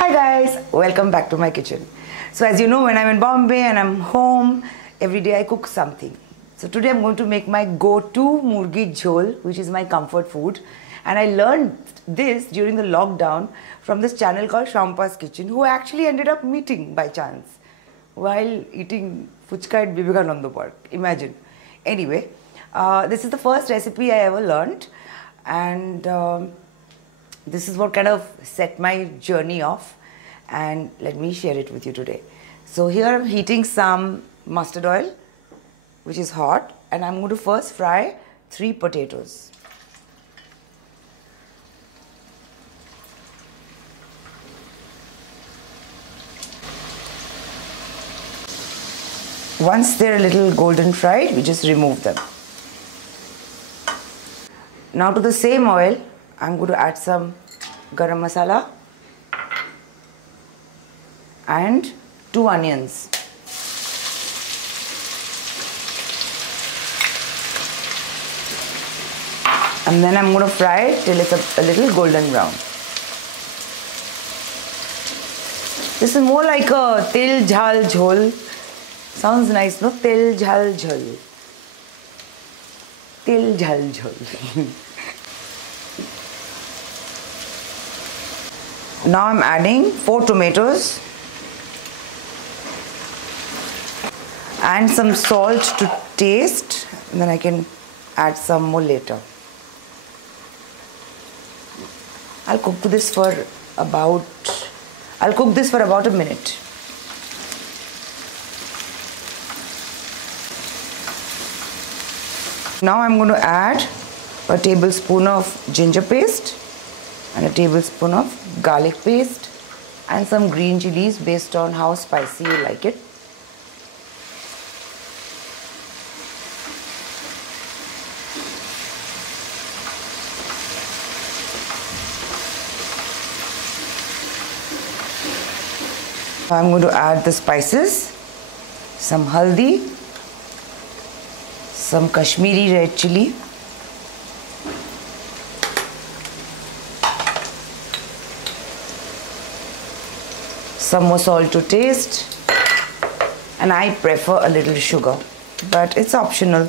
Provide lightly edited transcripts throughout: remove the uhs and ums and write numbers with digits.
Hi guys, welcome back to my kitchen. So as you know, when I'm in Bombay and I'm home, every day I cook something. So today I'm going to make my go-to murgi jhol, which is my comfort food. And I learned this during the lockdown from this channel called Shampa's Kitchen, who I actually ended up meeting by chance while eating fuchka at Vivekananda Park. Imagine. Anyway, this is the first recipe I ever learned, and this is what kind of set my journey off, and let me share it with you today. So here I'm heating some mustard oil, which is hot, and I'm going to first fry 3 potatoes. Once they're a little golden fried, we just remove them. Now to the same oil, I'm going to add some garam masala and 2 onions. And then I'm going to fry it till it's a little golden brown. This is more like a til jhal jhol. Sounds nice, no? Til jhal jhol. Til jhal jhol. Now I'm adding 4 tomatoes and some salt to taste, and then I can add some more later. I'll cook this for about a minute. Now I'm going to add a tablespoon of ginger paste and a tablespoon of garlic paste and some green chilies based on how spicy you like it. I'm going to add the spices, some haldi, some Kashmiri red chili, some more salt to taste, and I prefer a little sugar, but it's optional.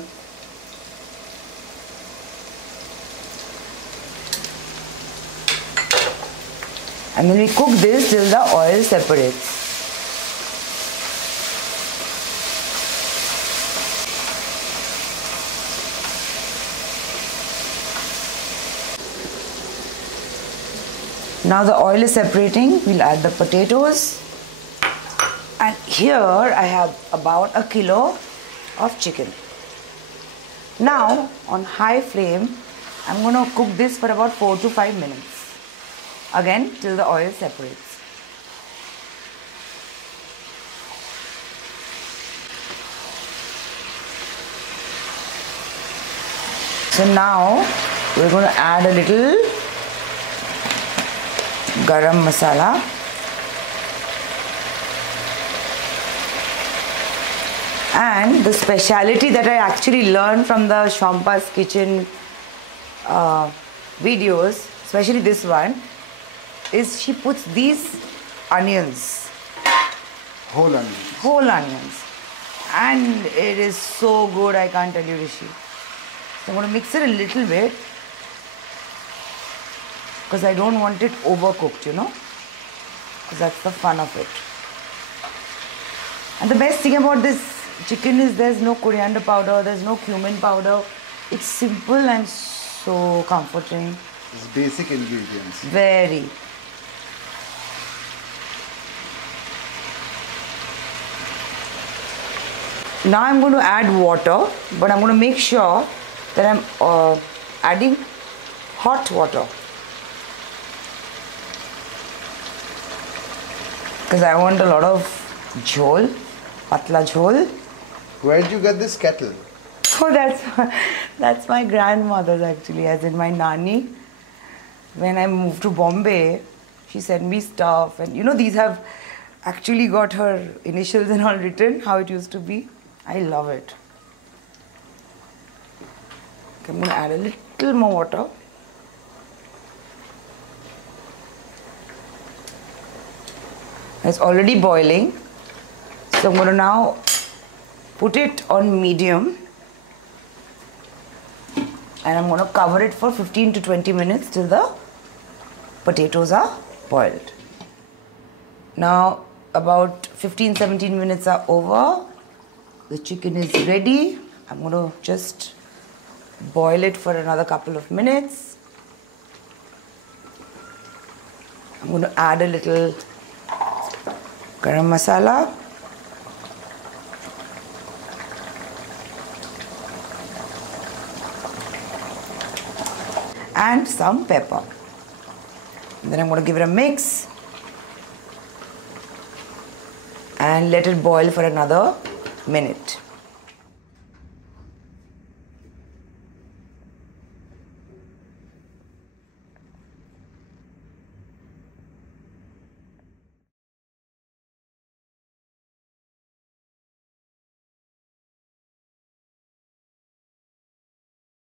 And then we cook this till the oil separates. Now the oil is separating, we'll add the potatoes, and here I have about a kilo of chicken. Now on high flame, I'm going to cook this for about 4 to 5 minutes, again till the oil separates. So now we're going to add a little garam masala and the speciality that I actually learned from the Shampa's Kitchen videos, especially this one, is she puts these onions, whole onions, and it is so good, I can't tell you, Rishi. So I'm going to mix it a little bit because I don't want it overcooked, you know, because that's the fun of it. And the best thing about this chicken is there's no coriander powder, there's no cumin powder. It's simple and so comforting. It's basic ingredients. Very. Now I'm going to add water, but I'm going to make sure that I'm adding hot water, because I want a lot of jhol, patla jhol. Where did you get this kettle? Oh, that's my grandmother's actually, as in my nani. When I moved to Bombay, she sent me stuff, and you know, these have actually got her initials and all written, how it used to be. I love it. Okay, I'm going to add a little more water. It's already boiling. So I'm going to now put it on medium. And I'm going to cover it for 15 to 20 minutes till the potatoes are boiled. Now about 15-17 minutes are over. The chicken is ready. I'm going to just boil it for another couple of minutes. I'm going to add a little garam masala. And some pepper. Then I'm going to give it a mix and let it boil for another minute.